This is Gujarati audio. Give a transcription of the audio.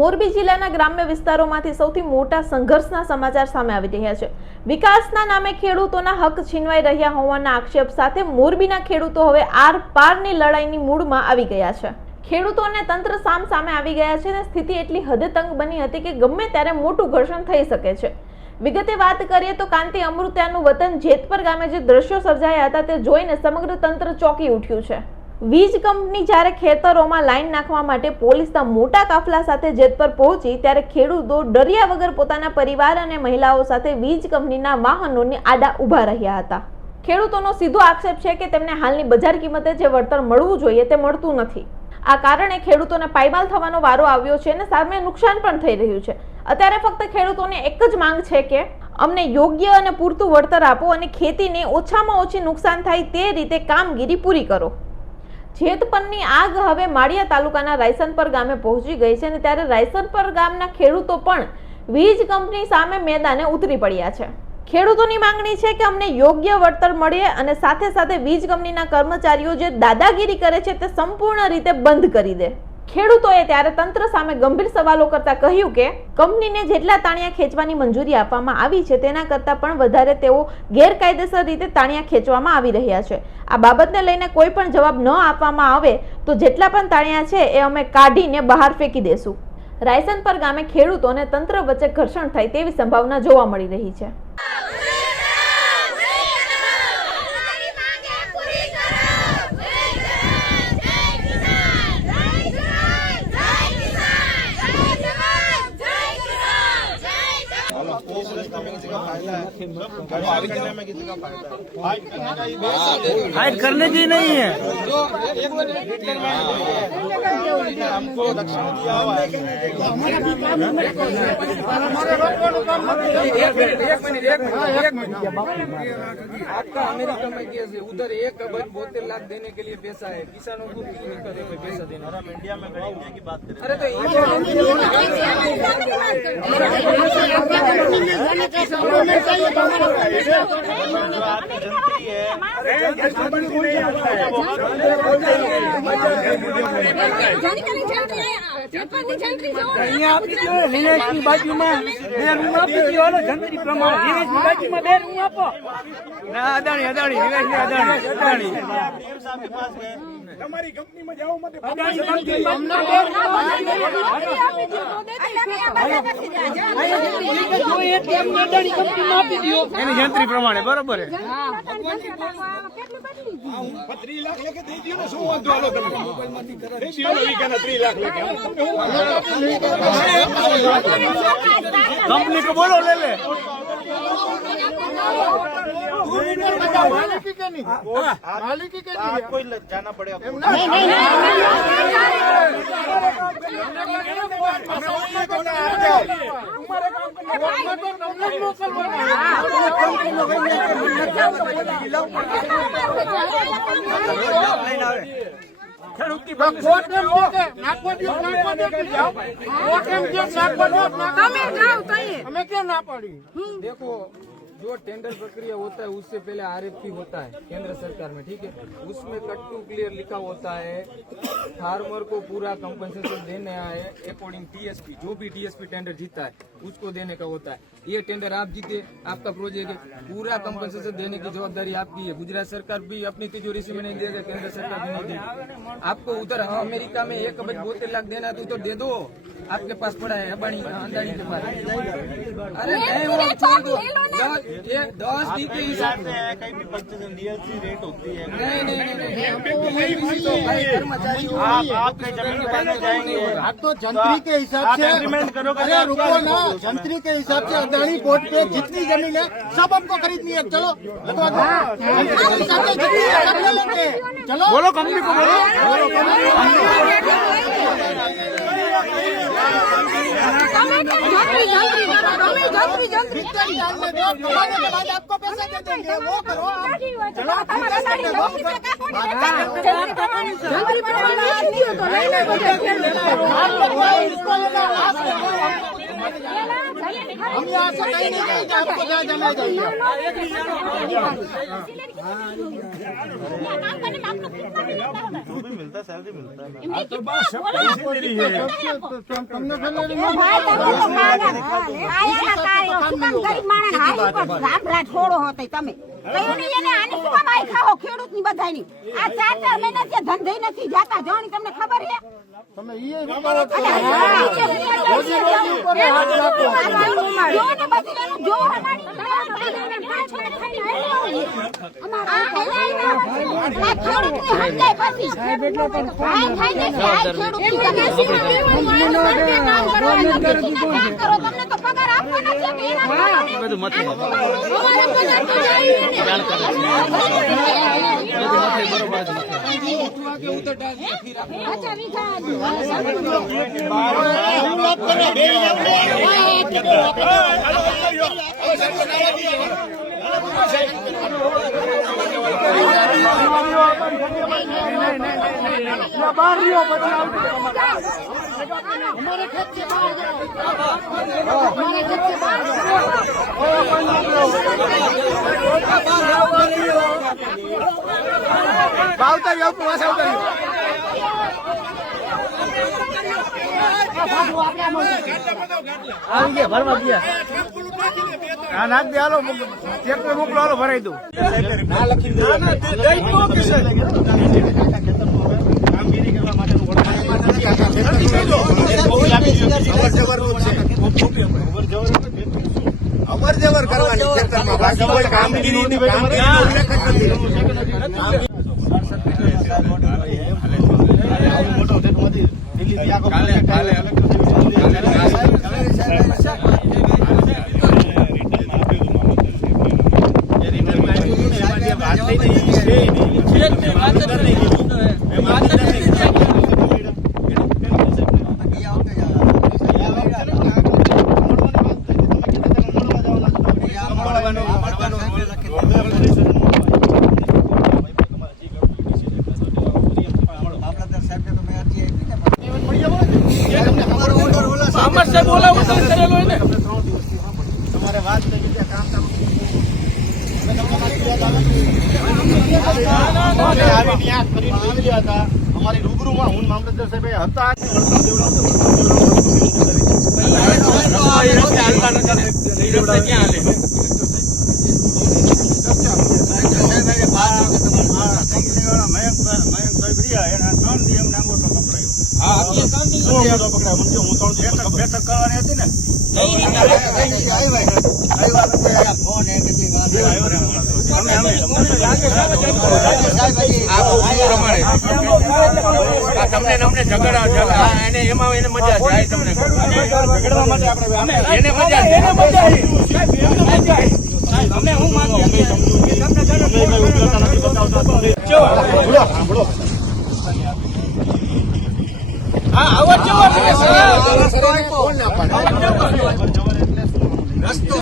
મોરબી જિલ્લાના ગ્રામ્ય વિસ્તારોમાંથી સૌથી મોટા સંઘર્ષના સમાચાર સામે આવી રહ્યા છે। વિકાસના નામે ખેડૂતોના હક છીનવાઈ રહ્યા હોવાના આક્ષેપ સાથે મોરબીના ખેડૂતો હવે આર પારની લડાઈની મૂડમાં આવી ગયા છે। ખેડૂતો અને તંત્ર સામે આવી ગયા છે અને સ્થિતિ એટલી હદે તંગ બની હતી કે ગમે ત્યારે મોટું ઘર્ષણ થઈ શકે છે। વિગતે વાત કરીએ તો કાંતિ અમૃત્યાનું વતન જેતપર ગામે જે દ્રશ્યો સર્જાયા હતા તે જોઈને સમગ્ર તંત્ર ચોંકી ઉઠ્યું છે। વીજ કંપની જ્યારે ખેતરોમાં લાઈન નાખવા માટે પોલીસના મોટા કાફલા સાથે જેતપર પહોંચી ત્યારે ખેડૂતો ડર્યા વગર પોતાના પરિવાર અને મહિલાઓ સાથે વીજ કંપનીના વાહનોની આડા ઊભા રહ્યા હતા। ખેડૂતોનો સીધો આક્ષેપ છે કે તેમને હાલની બજાર કિંમતે જે વળતર મળવું જોઈએ તે મળતું નથી। આ કારણે ખેડૂતોને પાયમાલ થવાનો વારો આવ્યો છે અને સામે નુકસાન પણ થઈ રહ્યું છે। અત્યારે ફક્ત ખેડૂતોની એક જ માંગ છે કે અમને યોગ્ય અને પૂરતું વળતર આપો અને ખેતીને ઓછામાં ઓછી નુકસાન થાય તે રીતે કામગીરી પૂરી કરો। જેતપરની આગ હવે માળિયા તાલુકાના રાયસનપર ગામે પહોંચી ગઈ છે અને ત્યારે રાયસનપર ગામના ખેડૂતો પણ વીજ કંપની સામે મેદાને ઉતરી પડ્યા છે। ખેડૂતોની માંગણી છે કે અમને યોગ્ય વળતર મળે અને સાથે સાથે વીજ કંપનીના કર્મચારીઓ જે દાદાગીરી કરે છે તે સંપૂર્ણ રીતે બંધ કરી દે। ખેડૂતોએ ત્યારે તંત્ર સામે ગંભીર સવાલો કરતા કહ્યું કે કંપનીને જેટલા તાણિયા ખેંચવાની મંજૂરી આપવામાં આવી છે તેના કરતાં પણ વધારે તેઓ ગેરકાયદેસર રીતે તાણિયા ખેંચવામાં આવી રહ્યા છે। આ બાબતને લઈને કોઈ પણ જવાબ ન આપવામાં આવે તો જેટલા પણ તાણિયા છે એ અમે કાઢીને બહાર ફેંકી દેશું। રાયસનપર ગામે ખેડૂતો અને તંત્ર વચ્ચે ઘર્ષણ થાય તેવી સંભાવના જોવા મળી રહી છે। हाइड करने की नहीं है। हमको रक्षण दिया हुआ है। आपका अमेरिका में केस है, उधर 1,72,00,000 देने के लिए पैसा है, किसानों को क्यों नहीं करे कोई पैसा देना? हम इंडिया में खड़े इंडिया की बात करें। अरे तो आपकी जनती है बाजू में अदाणी अदाणी अदाणी साहब के पास गए। हमारी कंपनी में जाओ मत જંત્રી પ્રમાણે બરોબર છે। 3 લાખ લેકે દઈ દો ને શું વાંધો હાલો તમે દઈ દો ને વીઘાના 3 લાખ લેકે કંપની को बोलो ले ले। मालिकी के नहीं मालिकी के नहीं कोई जाना पड़ेगा। हमें क्या ना पड़ी। देखो जो टेंडर प्रक्रिया होता है उससे पहले आरएफपी होता है केंद्र सरकार में, ठीक है। उसमें कट टू क्लियर लिखा होता है फार्मर को पूरा कंपनसेशन देने है अकॉर्डिंग टीएसपी, जो भी टीएसपी टेंडर जीता है उसको देने का होता है। ये टेंडर आप जीते, आपका प्रोजेक्ट है, पूरा कंपनसेशन देने की जवाबदारी आपकी है। गुजरात सरकार भी अपनी तिजोरी से नहीं देगा, केंद्र सरकार भी नहीं देगी। आपको उधर अमेरिका में 1,72,00,000 देना है तो उधर दे दो, आपके पास पड़ा है अबानी अंदानी के पास। अरे नहीं वो छोड़ दो, 10 डी के हिसाब से है कहीं भी परचेज डीएलसी रेट होती है। नहीं आप कहीं जमीन खरीदने जाएंगे आप तो जंत्री के हिसाब से एग्रीमेंट करोगे। अरे रुको ना, जंत्री के हिसाब से अदानी पोर्ट पे जितनी जमीन है सब हमको खरीदनी है। चलो लगवा दो, जंत्री के हिसाब से जितनी है सब ले लेंगे। चलो बोलो कंपनी को बोलो। आपको पैसा दे देंगे, वो करो। चलो हम यहाँ से कहीं नहीं जाएंगे, आपको जहाँ जाना है जाइए। जो भी मिलता है सैलरी मिलता है तुमने सैलरी થોડો હતો તમે કયો નહીં એને આની શું કામ આઈ ખાઓ ખેડૂત ની બધાની આ 4 મહિના થી ધંધે નથી જાતા જાણી તમને ખબર છે તમે ઈ વિચારો છો જો તમને તો પગાર આપવાનો છે બધું મથી આવી ગયા ભરવા ગયા આ નાખ દે હાલો ટ્રેક્ટર મોકલો હાલો ભરાઈ દઉં કામગીરી કરવા માટેનું અવર જવર કરવાની ખેતરમાં બાકી કોઈ કામગીરી તમારે વાત થઈ ગઈ કામ અમારી રૂબરૂમાં હું મામલતદાર સાહેબ હતા બેઠક કરવાની હતી ને તમને નમને ઝઘડા એને એમાં એને મજા જાય તમને ઝઘડવા માટે આપણે એને મજા તમે હું માની હા આવો કેવો છે સર કોણ ના પાડે? રસ્તો